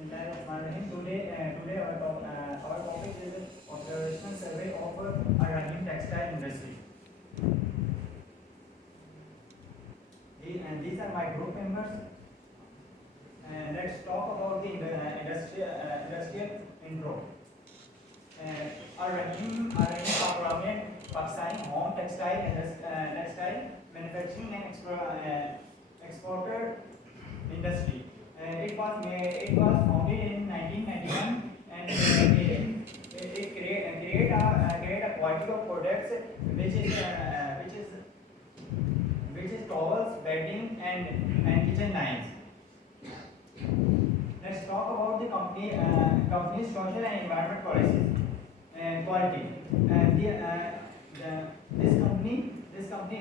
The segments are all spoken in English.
Bismillahirrahmanirrahim. Today our topic is observational survey of Arabian textile industry. And these are my group members. Let's talk about the industrial intro. Ar-Rahim Pakistani home textile manufacturing and exporter industry. It was founded in 1991 and it create a quality of products which is towels, bedding and kitchen lines. Let's talk about the company's social and environment policies and quality. This company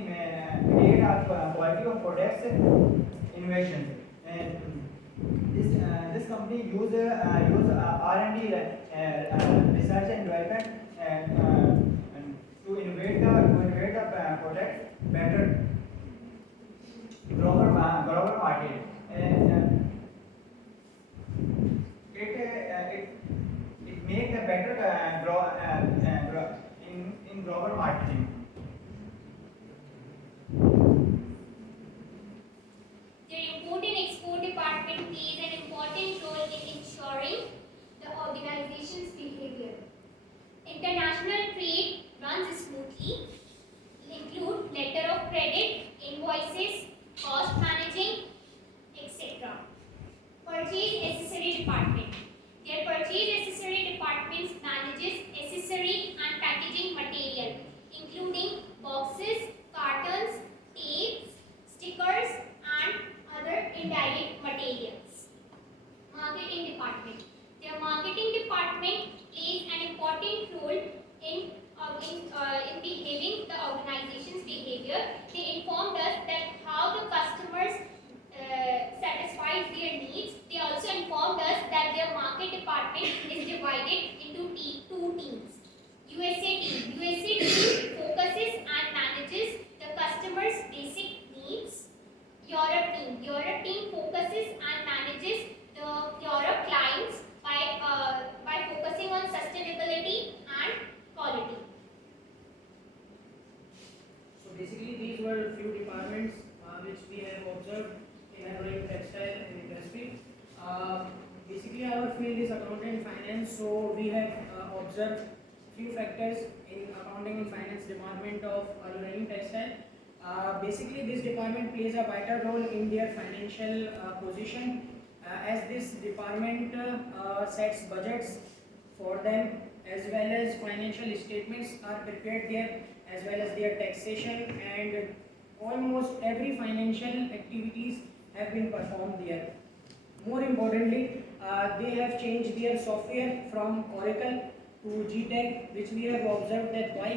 create a quality of products innovations. And this company use R&D research and development and to innovate the product better global market. And it make a better grow in global marketing. Their import and export department plays an important role in ensuring the organization's behavior. International trade runs smoothly, include letter of credit, invoices, cost managing, etc. Purchase accessory department. Their purchase accessory department manages accessory and packaging material, including boxes, cartons, tapes, stickers, and other indirect materials. Marketing department. Their marketing department plays an important role in behaving the organization's behavior. They informed us that how the customers satisfies their needs. They also informed us that their market department is divided into two teams. USA team focuses and manages the customer's basic needs. Europe team focuses and manages the Europe clients by focusing on sustainability and quality. So basically these were few departments which we have observed in our textile industry. Basically our field is accounting and finance, so we have observed few factors in accounting and finance department of Al-Rahim Textile. Basically this department plays a vital role in their financial position as this department sets budgets for them, as well as financial statements are prepared there, as well as their taxation, and almost every financial activities have been performed there. More importantly, they have changed their software from Oracle to GTEC, which we have observed that why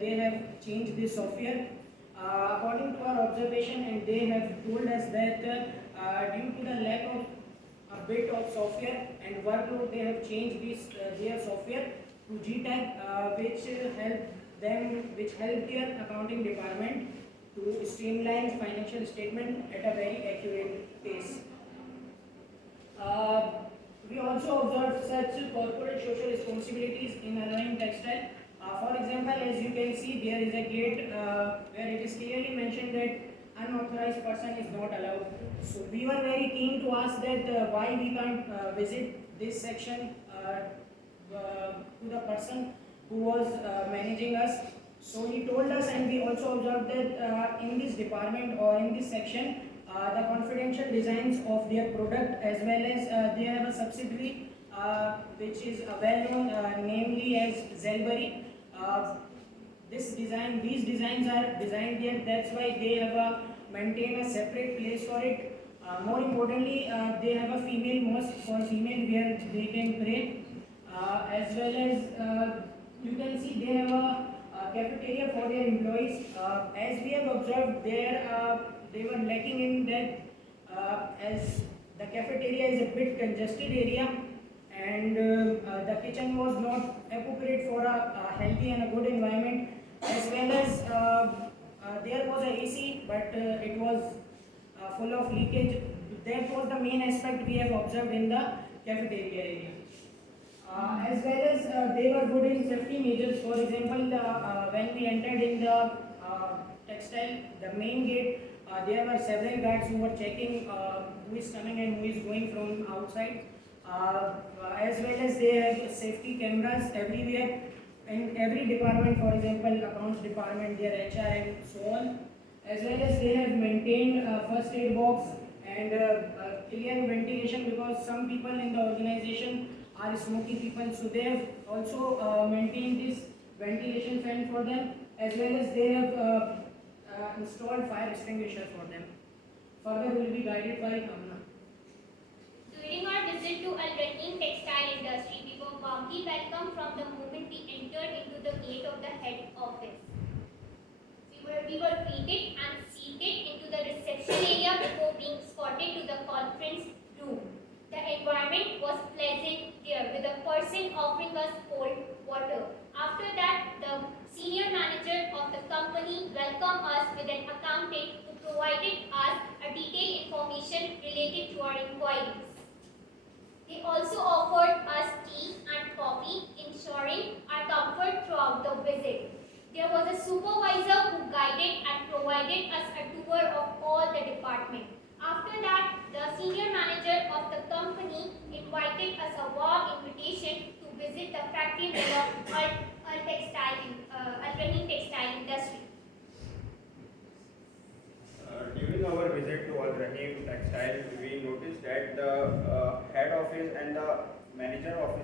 they have changed this software. According to our observation, and they have told us that due to the lack of a bit of software and workload, they have changed this their software to GTAG, which helped their accounting department to streamline financial statement at a very accurate pace. We also observed such corporate social responsibilities in Al-Rahim Textile. For example, as you can see, there is a gate where it is clearly mentioned that unauthorized person is not allowed. So we were very keen to ask that why we can't visit this section to the person who was managing us. So he told us, and we also observed that in this department or in this section, the confidential designs of their product, as well as they have a subsidiary which is well known, namely as Zelbury. These designs are designed there. That's why they have maintain a separate place for it. More importantly, they have a female mosque for female where they can pray, as well as you can see they have a cafeteria for their employees. As we have observed, they were lacking in that as the cafeteria is a bit congested area, and the kitchen was not appropriate for a healthy and a good environment, as well as there was a AC, but it was full of leakage. That was the main aspect we have observed in the cafeteria area. As well as they were put in safety measures. For example, when we entered in the textile, the main gate, there were several guards who were checking who is coming and who is going from outside. As well as they have safety cameras everywhere in every department. For example, accounts department, their HR and so on. As well as they have maintained first aid box and clear ventilation, because some people in the organization are smoky people, so they have also maintained this ventilation fan for them, as well as they have installed fire extinguisher for them. Further will be guided by Kamna. During our visit to Al Rahim textile industry, we were warmly welcomed from the moment we entered into the gate of the head office. We were greeted and seated into the reception area before being escorted to the conference room. The environment was pleasant there, with a person offering us cold water. After that, the senior manager of the company welcomed us with an accountant who provided us a detailed information related to our inquiries. They also offered us tea and coffee, ensuring our comfort throughout the visit. There was a supervisor who guided and provided us a tour of all the departments. After that, the senior manager of the company invited us a warm invitation to visit the factory of Al Rahim textile industry. During our visit to Al Rahim Textile, we noticed that the head office and the manager office